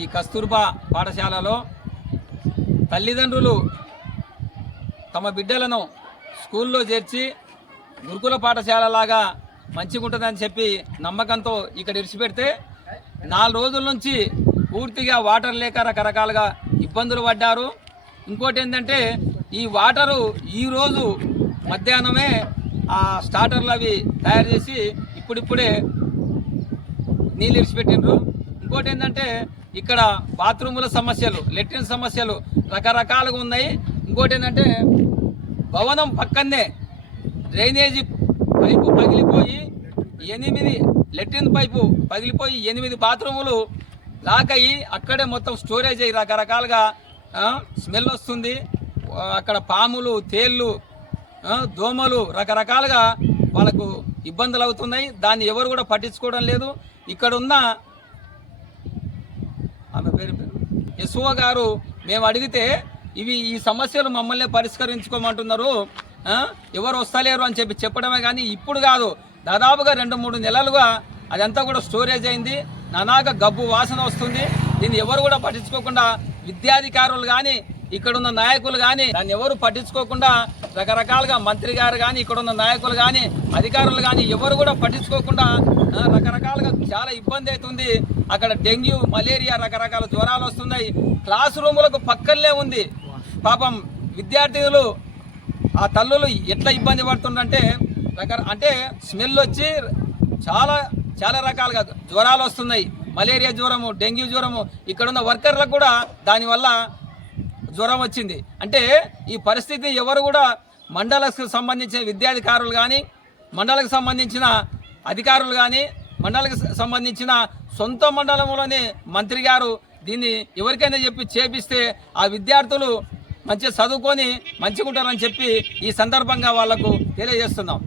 ఈ కస్తూర్బా పాఠశాలలో తల్లిదండ్రులు తమ బిడ్డలను స్కూల్లో చేర్చి గురుకుల పాఠశాలలాగా మంచిగా ఉంటుందని చెప్పి నమ్మకంతో ఇక్కడ ఇడిచిపెడితే 4 రోజుల నుంచి పూర్తిగా వాటర్ లేక రకరకాలుగా ఇబ్బందులు పడ్డారు. ఇంకోటి ఏంటంటే ఈ వాటరు ఈరోజు మధ్యాహ్నమే ఆ స్టార్టర్లు అవి తయారు చేసి ఇప్పుడిప్పుడే నీళ్ళు ఇడిచిపెట్టిండ్రు. ఇంకోటి ఏంటంటే ఇక్కడ బాత్రూముల సమస్యలు, లెట్రిన్ సమస్యలు రకరకాలుగా ఉన్నాయి. ఇంకోటి ఏంటంటే భవనం పక్కనే డ్రైనేజీ పైపు పగిలిపోయి 8 లెట్రిన్ పైపు పగిలిపోయి 8 బాత్రూములు లాక్ అయ్యి అక్కడే మొత్తం స్టోరేజ్ అయ్యి రకరకాలుగా స్మెల్ వస్తుంది. అక్కడ పాములు, తేళ్ళు, దోమలు రకరకాలుగా వాళ్ళకు ఇబ్బందులు అవుతున్నాయి. దాన్ని ఎవరు కూడా పట్టించుకోవడం లేదు. ఇక్కడ ఉన్న ఆమె పేరు ఎస్ఓ గారు మేము అడిగితే ఈ సమస్యలు మమ్మల్ని పరిష్కరించుకోమంటున్నారు, ఎవరు వస్తలేరు అని చెప్పడమే కానీ ఇప్పుడు కాదు, దాదాపుగా 2-3 నెలలుగా అదంతా కూడా స్టోరేజ్ అయింది. నానాగా గబ్బు వాసన వస్తుంది. దీన్ని ఎవరు కూడా పట్టించుకోకుండా విద్యాధికారులు కానీ ఇక్కడున్న నాయకులు కానీ దాన్ని ఎవరు పట్టించుకోకుండా రకరకాలుగా మంత్రి గారు కానీ ఇక్కడున్న నాయకులు కానీ అధికారులు కానీ ఎవరు కూడా పట్టించుకోకుండా రకరకాలుగా చాలా ఇబ్బంది అవుతుంది. అక్కడ డెంగ్యూ, మలేరియా, రకరకాల జ్వరాలు వస్తున్నాయి. క్లాస్ రూములకు పక్కనే ఉంది. పాపం విద్యార్థులు ఆ తల్లులు ఎట్లా ఇబ్బంది పడుతుందంటే అంటే స్మెల్ వచ్చి చాలా రకాలుగా జ్వరాలు వస్తున్నాయి. మలేరియా జ్వరము, డెంగ్యూ జ్వరము, ఇక్కడున్న వర్కర్లకు కూడా దానివల్ల జ్వరం వచ్చింది. అంటే ఈ పరిస్థితి ఎవరు కూడా మండలకు సంబంధించిన విద్యాధికారులు కానీ, మండలకు సంబంధించిన అధికారులు కానీ, మండలకు సంబంధించిన సొంత మండలంలోని మంత్రి గారు దీన్ని ఎవరికైనా చెప్పి చేపిస్తే ఆ విద్యార్థులు మంచిగా చదువుకొని మంచిగా ఉంటారని చెప్పి ఈ సందర్భంగా వాళ్లకు తెలియజేస్తున్నాం.